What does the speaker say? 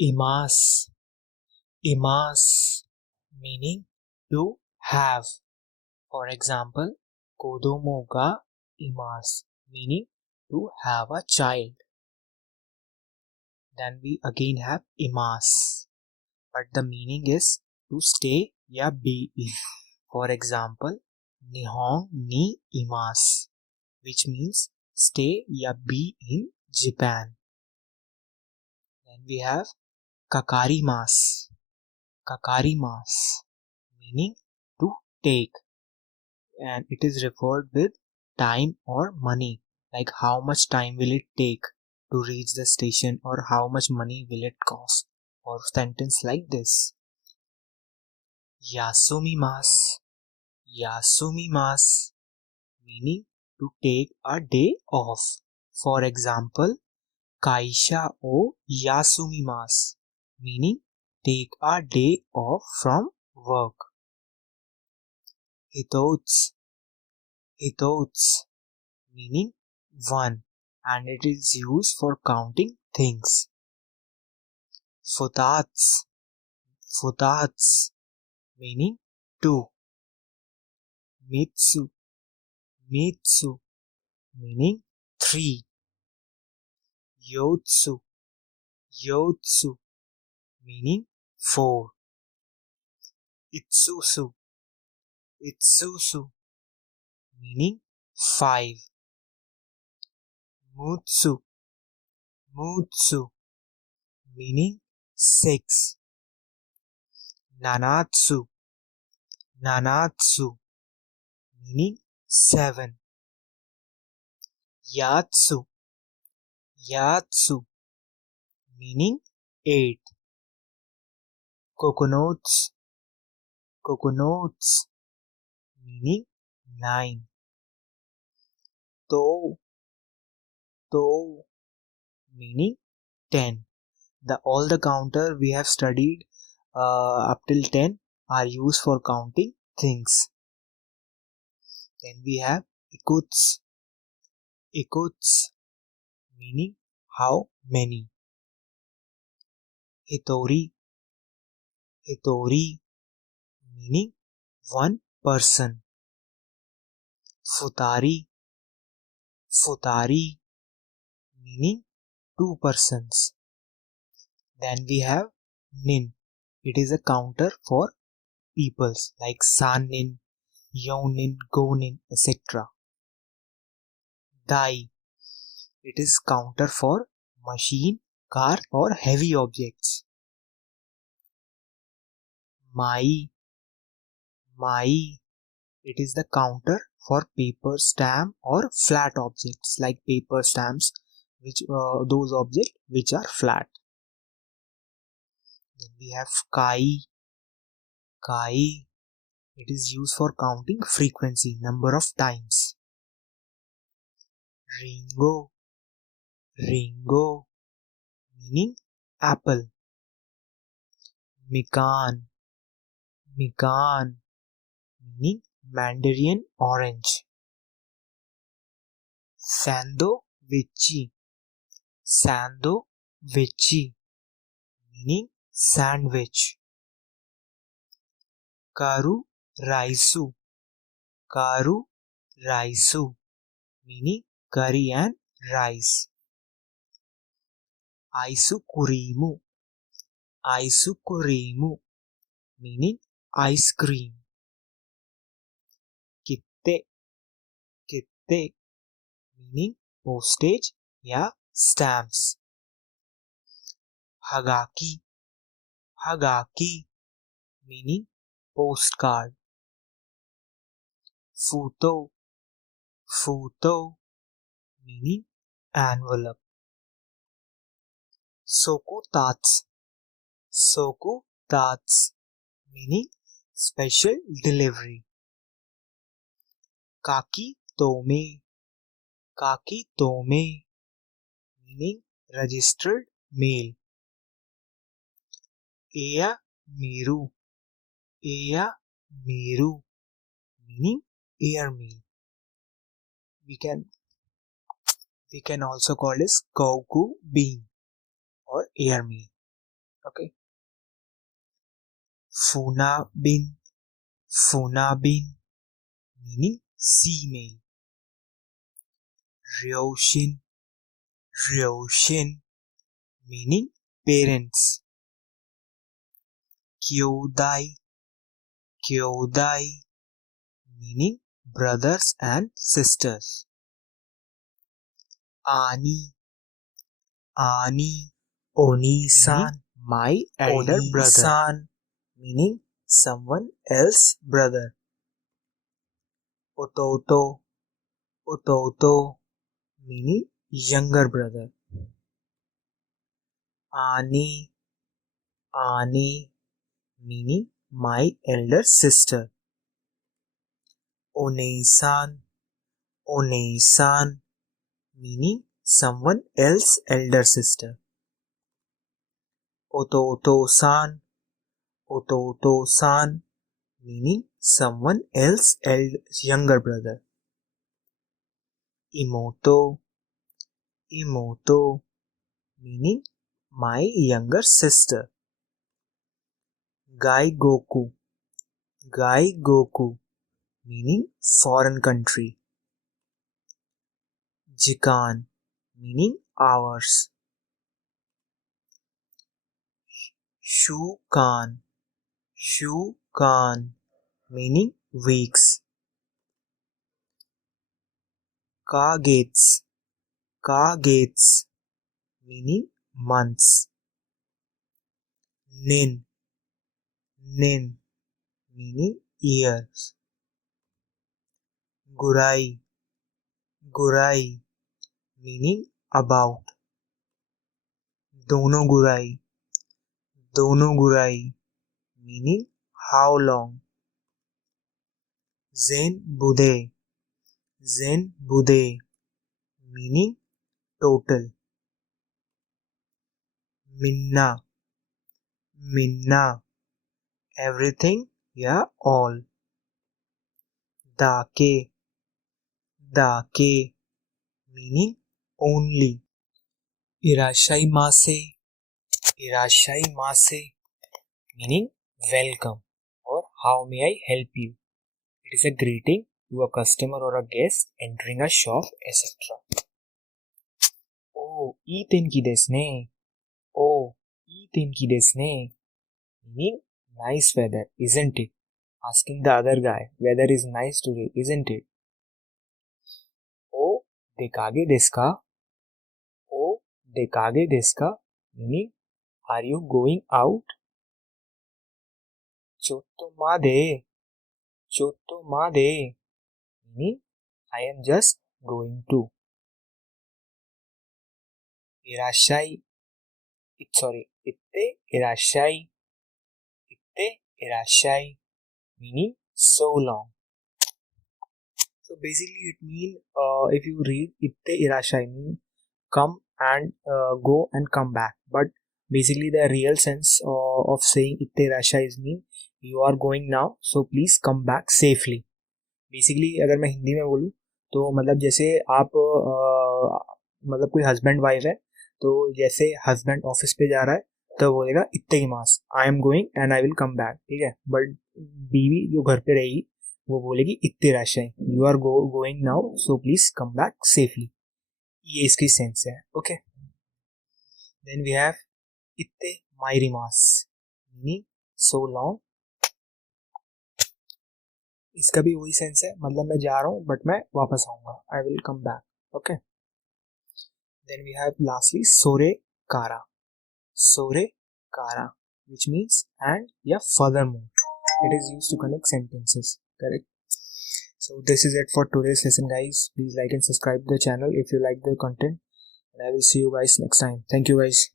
Imas. Imas meaning to have. For example, kodomo ga imasu meaning to have a child. Then we again have imas, but the meaning is to stay ya be in. For example, Nihongo ni imasu, which means stay ya be in Japan. Then we have kakarimasu. Kakarimasu meaning to take, and it is referred with time or money, like how much time will it take to reach the station or how much money will it cost, or sentence like this. Yasumimasu. Yasumimasu meaning to take a day off. For example, kaisha o yasumimasu meaning take a day off from work. Hitotsu. Hitotsu meaning one, and it is used for counting things. Futatsu. Futatsu meaning two. Mitsu. Mitsu meaning three. Yotsu. Yotsu meaning four. Itsusu. Itsusu meaning five. Mutsu. Mutsu meaning six. Nanatsu. Nanatsu meaning seven. Yatsu. Yatsu meaning eight. Coconuts. Coconuts meaning nine. To. To meaning 10. All the counter we have studied up till 10 are used for counting things. Then we have ikuts. Ikuts meaning how many. Hitori. Hitori meaning one person. Futari. Futari meaning two persons. Then we have nin. It is a counter for peoples like san-nin, yon-nin, go-nin, etc. Dai. It is counter for machine, car or heavy objects. Mai. Mai. It is the counter for paper, stamp or flat objects like paper, stamps, which those objects which are flat. Then we have kai. Kai. It is used for counting frequency, number of times. Ringo. Ringo meaning apple. Mikan. Mikan meaning mandarin orange. Sandwichi. Sandwichi meaning sandwich. Karu raisu. Karu raisu meaning curry and rice. Aisukurimu. Aisukurimu meaning ice cream. Kitte. Kitte meaning postage या stamps. Hagaki. Hagaki meaning postcard. Futo. Futo meaning envelope. Sokutatsu. Sokutatsu meaning special delivery. Kaki tome. Kaki tome meaning registered mail. Eya miru. Eya miru meaning air mail. We can also call this Goku bean or air mail. Okay. Funabin, Funabin, meaning female. Ryoshin, Ryoshin, meaning parents. Kyodai, Kyodai, meaning brothers and sisters. Ani, Ani, Oni-san, my elder brother. Oni-san, meaning someone else's brother. Ototo, Ototo, meaning younger brother. Ani, Ani, meaning my elder sister. Onei-san, Onei-san, meaning someone else's elder sister. Ototo-san, Ototo-san, meaning someone else's younger brother. Imoto, Imoto, meaning my younger sister. Gai Goku, Gai Goku, meaning foreign country. Jikan, meaning hours. Shukan, Shukan, meaning weeks. Kagets, Kagets, meaning months. Nin, Nin, meaning years. Gurai, Gurai, meaning about. Dono Gurai, Dono Gurai, meaning how long. Zen Bude, Zen Bude, meaning total. Minna, Minna, everything, yeah, all. Dake, Dake, meaning only. Irashaimase, Irashaimase, meaning welcome or how may I help you. It is a greeting to a customer or a guest entering a shop, etc. Oh, いい天気ですね. Oh, いい天気ですね. Meaning nice weather, isn't it? Asking the other guy, weather is nice today, isn't it? Oh, dekage desu ka? Oh, dekage desu ka? Meaning, are you going out? Chotto made, Chotto made, meaning I am just going to. Irashai, itte irashai, itte irashai, meaning so long. So basically, it means if you read itte irashai, mean come and go and come back. But basically, the real sense of saying itte irashai is mean you are going now, so please come back safely. Basically अगर मैं हिंदी में बोलूँ तो मतलब जैसे आप मतलब कोई हस्बैंड वाइफ है तो जैसे हस्बैंड ऑफिस पे जा रहा है तो बोलेगा इत्ते मास I am going and I will come back, ठीक है. बट बीवी जो घर पे रहेगी वो बोलेगी इत्ते राशाई, you are going now so please come back safely. ये इसकी सेंस है. ओके. देन वी हैव इत्ते मायरी मास मीनिंग सो लॉन्ग. इसका भी वही सेंस है, मतलब मैं जा रहा हूँ बट मैं वापस आऊंगा, I will come back. Okay. Then we have lastly सोरे कारा, सोरे कारा which means and या furthermore. It is used to connect sentences, correct? So this is it for today's lesson, guys. Please like and subscribe the channel if you like the content, and I will see you guys next time. Thank you, guys.